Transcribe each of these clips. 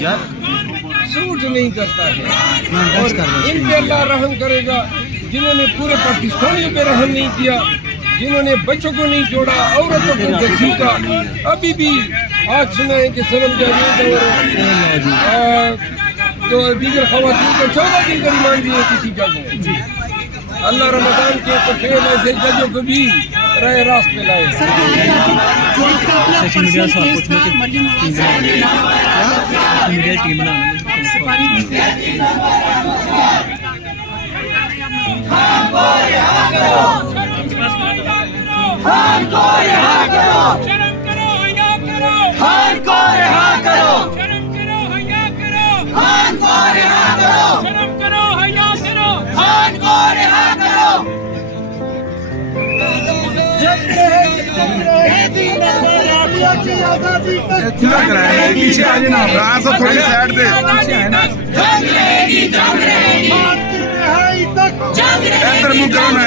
Suit नहीं करता है। और इन पे अल्लाह रहम करेगा जिन्होंने पूरे पाकिस्तानियों पे रहम नहीं किया, जिन्होंने बच्चों को नहीं छोड़ा, औरतों को घसीटा। अभी भी आज सुना है कि सनम जावेद और तो दीगर खवातीन को 14 दिन का रिमांड दिए किसी जज ने। अल्लाह रमजान के तो फिर ऐसे जजों को भी राह रास्त पे लाए। पीछे आ जाना, थोड़ी साइड पे इधर मुंह करो ना।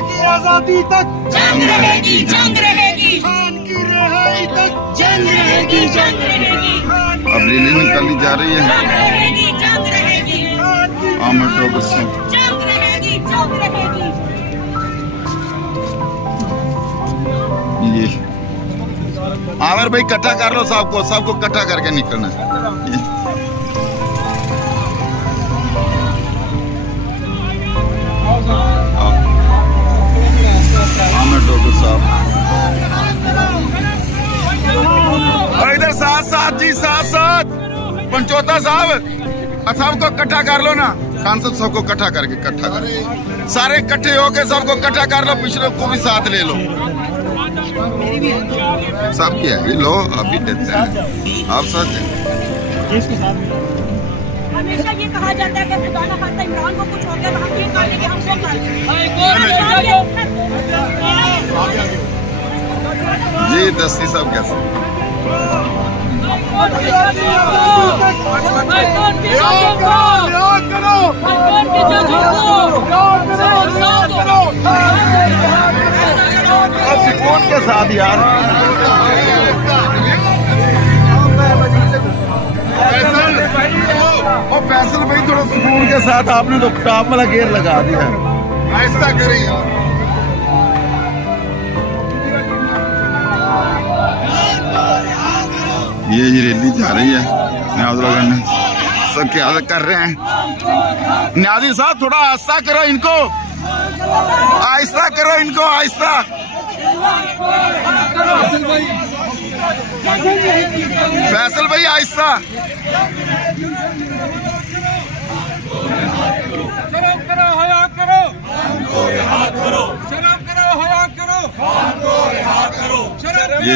की आजादी तक जंग रहेगी, जंग रहेगी, खान की रिहाई तक जंग रहेगी, जंग रहेगी। अब रैली निकाली जा रही है आमर टोकर से। जंग रहेगी, जंग रहेगी। ये आमिर भाई इकट्ठा कर लो, सबको इकट्ठा करके निकलना है। आमिर टोकर साहब इधर साथ जी, साथ पंचोता साहब सबको इकट्ठा कर लो ना। खान साहब सबको इकट्ठा करके सारे इकट्ठे होके सबको इकट्ठा कर लो, पिछले को भी साथ ले लो। सब क्या है लो, अभी देते हैं आप सच। हमेशा ये कहा जाता है कि खुदा ना खास्ता इमरान को कुछ हो गया तो हम ये कर लेंगे, हमसे जी दस्ती साहब कैसे कौन के साथ यार फैसल भाई थोड़ा सुकून के साथ आपने तो टॉप वाला गेयर लगा दिया। ऐसा करें ये रैली जा रही है न्याजुल सब क्या कर रहे हैं। न्याजिर साहब थोड़ा आहिस्ता करो इनको, आहिस्ता करो इनको, आहिस्ता। फैसल भाई आहिस्ता। शर्म करो, हया करो, शर्म करो, हया करो, ये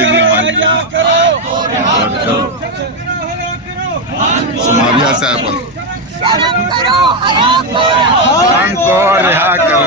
समाविया साहब शर्म करो, हया करो, खान को रिहा करो,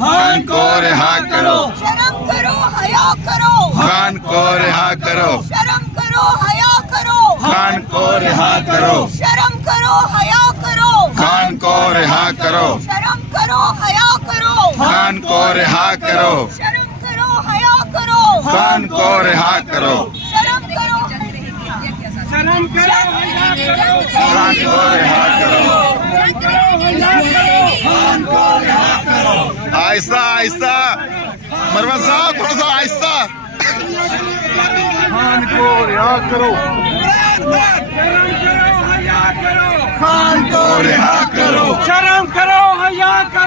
खान को रिहा करो, शर्म करो, हया करो, खान को रिहा करो, शर्म करो, हया करो, खान को रिहा करो, शर्म करो, हया करो, खान को रिहा करो, शर्म करो, हया करो, खान को रिहा करो, शर्म करो, हया करो, खान को रिहा करो, शर्म करो, शर्म करो, खान को रिहा करो। आहिस्ता आहिस्ता मरवा साहब थोड़ा सा आहिस्ता। खान को रिहा करो, खान को रिहा करो, शर्म करो, हया करो।